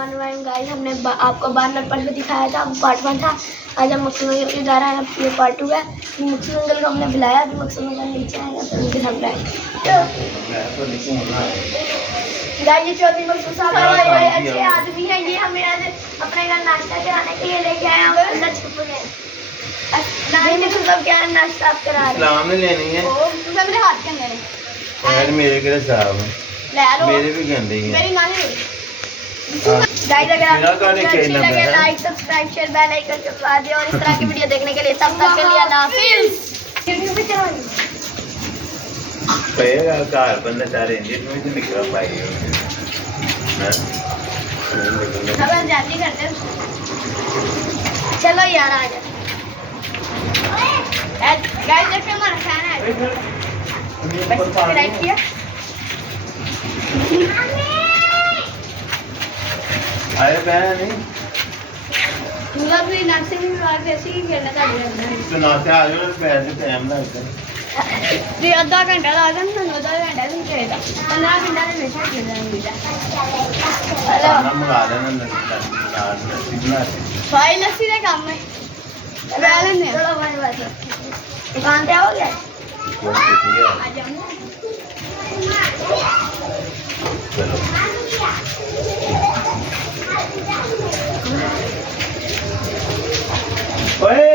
बिस्मिल्लाहिर्रहमानिर्रहीम गाइस, हमने आपको बार पर भी दिखाया था, पार्ट 1 था। आज हम मकसूद अंकल के जा रहे हैं, ये पार्ट 2 है। मकसूद अंकल को हमने बुलाया, अभी मकसूद अंकल नीचे आएंगे फिर उनके साथ बुलाएंगे। गाइस ये चौधरी मकसूद साहब हमारे अच्छे आदमी हैं। ये हमें आज अपने घर नाश्ता कराने के लिए लेके आए हैं। अंदर छुप गए मकसूद साहब क्या नाश्ता आप करा रहे हैं? सलाम नहीं लेनी है मेरे हाथ के अंदर यार, मेरे के साहब ले लो, मेरे भी गंदे हैं। मेरी नानी गाइस अगर आपको अच्छी लगे like subscribe share bell icon दबा दियो और इस तरह की वीडियो देखने के लिए तब तक के लिए अल्लाह हाफिज़। पेगा कार बंदा चारे इंजन में से निकल पाई हो ना। अब जल्दी करते हैं, चलो यार आ जा। गाइस देखिए हमारा खाना है, सब्सक्राइब किया आए बहन नहीं पूरा भी नाश्ते में बात ऐसे ही खेलना था तो नाते आ जाओ, पैसे टाइम लगता है। ये आधा घंटा लगा ना, आधा घंटा नहीं खेलता, 15 घंटा में हमेशा खेलना है। खाना मंगा लेना सिग्नल भाई लस्सी का काम है, चलो भाई बस दुकान पे आओगे आ जाओ। ओए